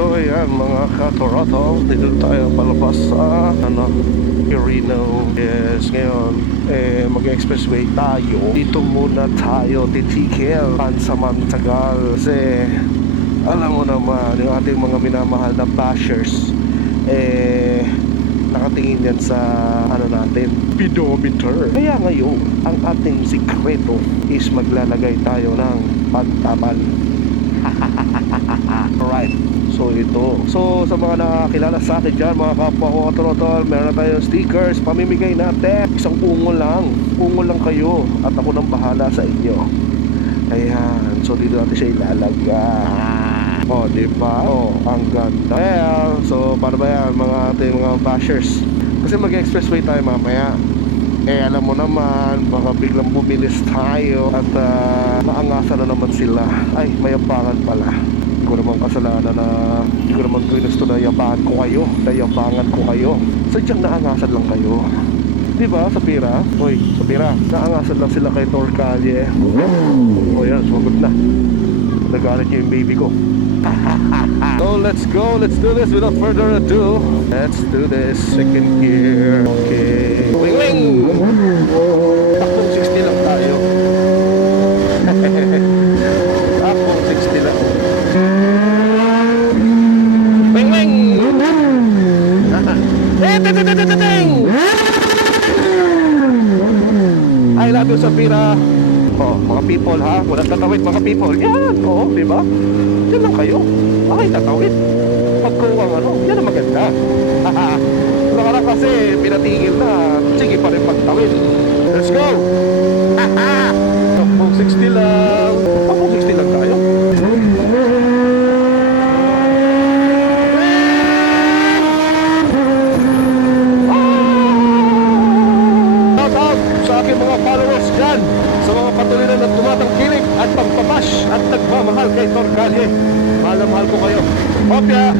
So ayan mga ka-Toronto, dito tayo palabas sa Quirino. Yes, ngayon mag-expressway tayo. Dito muna tayo titikil pansamantagal kasi alam mo naman yung ating mga minamahal na bashers nakatingin yan sa natin, pedometer. Kaya ngayon ang ating sikreto is maglalagay tayo ng pagtapal. Alright, so ito. So sa mga nakakilala sa akin dyan, mga kapwa ko katrotol, meron na tayong stickers, pamimigay natin. Isang ungol lang kayo at ako nang bahala sa inyo. Ayan, so dito natin siya ilalagay. O, diba? O, ang ganda. Well, so paano ba yan mga ating mga bashers? Kasi mag-expressway tayo mamaya. Alam mo naman, baka biglang bumilis tayo at naangasan na naman sila. Ay, mayabangan pala. Hindi ko naman kasalanan na hindi ko naman gusto na yabangan ko kayo. Nayabangan ko kayo. Sadyang naangasan lang kayo. Diba, Sapira? Hoy, Sapira, naangasan lang sila kay Torcalle. O yan, sumagot na. Nagalit niyo yung baby ko. So let's go, let's do this without further ado. Let's do this. Second gear. Okay. Wing wing. Takbong 60 lang tayo. Takbong 60 lang. Wing wing. I love you, Sapira. Oh, mga people ha, walang tatawid mga people. Yan, oo, diba? Yan lang kayo. Ay, tatawid. Pagkuwang yan ang maganda. Nakarang kasi pinatigil na. Sige pa rin pagtawid. Let's go! Takbong 60 lang. Takbong 60 lang tayo. Shout out sa aking mga followers dyan, sa mga patuloy na tumatangkilik at pagpabash at nagmamahal kay Torcalle. Mahal na mahal ko kayo. Hopya!